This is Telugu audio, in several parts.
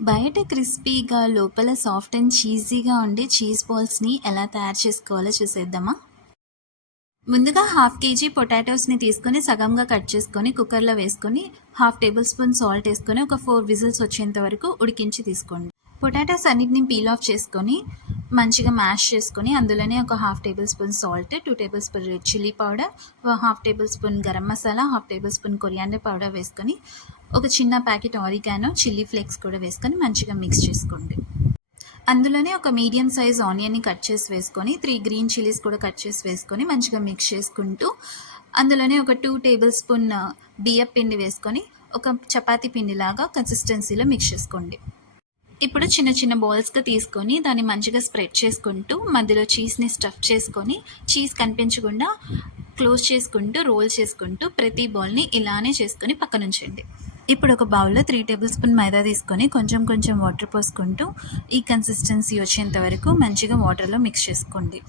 బయట క్రిస్పీగా, లోపల సాఫ్ట్ అండ్ చీజీగా ఉండే చీజ్ బాల్స్‌ని ఎలా తయారు చేసుకోవాలో చూసేద్దామా? ముందుగా హాఫ్ కేజీ పొటాటోస్‌ని తీసుకొని సగంగా కట్ చేసుకొని కుక్కర్‌లో వేసుకొని, హాఫ్ టేబుల్ స్పూన్ సాల్ట్ ఏసుకొని ఒక 4 విజిల్స్ వచ్చేంత వరకు ఉడికించి తీసుకోండి. పొటాటోస్ అన్నిటిని పీల్ ఆఫ్ చేసుకొని, మంచిగా మ్యాష్ చేసుకొని, అందులోనే ఒక half table spoon salt, 2 table spoon red chilli powder, half table spoon garam masala, half table spoon coriander powder వేసుకొని, ఒక చిన్న ప్యాకెట్ ఆరిగానో, చిల్లీ ఫ్లేక్స్ కూడా వేసుకొని మంచిగా మిక్స్ చేసుకోండి. అందులోనే ఒక మీడియం సైజ్ ఆనియన్‌ని కట్ చేసి వేసుకొని, 3 గ్రీన్ చిల్లీస్ కూడా కట్ చేసి వేసుకొని మంచిగా మిక్స్ చేసుకుంటూ, అందులోనే ఒక 2 టేబుల్ స్పూన్ బియ్యపు పిండి వేసుకొని, ఒక చపాతీ పిండిలాగా కన్సిస్టెన్సీలో మిక్స్ చేసుకోండి. ఇప్పుడు చిన్న చిన్న బాల్స్‌గా తీసుకొని దాన్ని మంచిగా స్ప్రెడ్ చేసుకుంటూ, మధ్యలో చీజ్‌ని స్టఫ్ చేసుకొని, చీజ్ కనిపించకుండా క్లోజ్ చేసుకుంటూ, రోల్ చేసుకుంటూ ప్రతి బాల్‌ని ఇలానే చేసుకొని పక్కనుంచండి. ఇప్పుడు ఒక బౌల్‌లో 3 టేబుల్ స్పూన్ మైదా తీసుకొని కొంచెం కొంచెం వాటర్ పోసుకుంటూ, ఈ కన్సిస్టెన్సీ వచ్చేంత వరకు మంచిగా వాటర్‌లో మిక్స్ చేసుకోండి.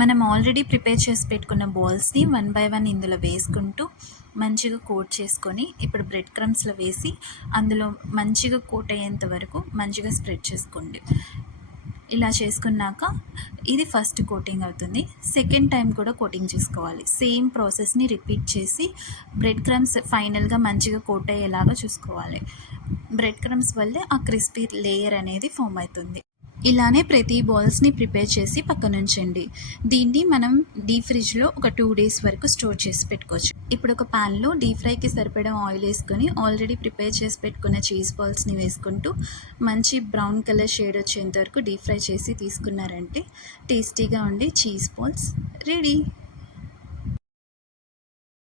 మనం ఆల్రెడీ ప్రిపేర్ చేసి పెట్టుకున్న బాల్స్‌ని వన్ బై వన్ ఇందులో వేసుకుంటూ మంచిగా కోట్ చేసుకొని, ఇప్పుడు బ్రెడ్ క్రమ్స్‌లో వేసి అందులో మంచిగా కోట్ అయ్యేంత వరకు మంచిగా స్ప్రెడ్ చేసుకోండి. ఇలా చేసుకున్నాక ఇది ఫస్ట్ కోటింగ్ అవుతుంది. సెకండ్ టైం కూడా కోటింగ్ చేసుకోవాలి. సేమ్ ప్రాసెస్‌ని రిపీట్ చేసి బ్రెడ్ క్రమ్స్ ఫైనల్‌గా మంచిగా కోట్ అయ్యేలాగా చూసుకోవాలి. బ్రెడ్ క్రమ్స్ వల్లే ఆ క్రిస్పీ లేయర్ అనేది ఫామ్ అవుతుంది. ఇలానే ప్రతి బాల్స్‌ని ప్రిపేర్ చేసి పక్కనుంచండి. దీన్ని మనం డీప్ ఫ్రిడ్జ్‌లో ఒక 2 డేస్ వరకు స్టోర్ చేసి పెట్టుకోవచ్చు. ఇప్పుడు ఒక పాన్‌లో డీప్ ఫ్రైకి సరిపడా ఆయిల్ వేసుకొని ఆల్రెడీ ప్రిపేర్ చేసి పెట్టుకున్న చీజ్ బాల్స్‌ని వేసుకుంటూ మంచి బ్రౌన్ కలర్ షేడ్ వచ్చేంత వరకు డీప్ ఫ్రై చేసి తీసుకున్నారంటే టేస్టీగా ఉండే చీజ్ బాల్స్ రెడీ.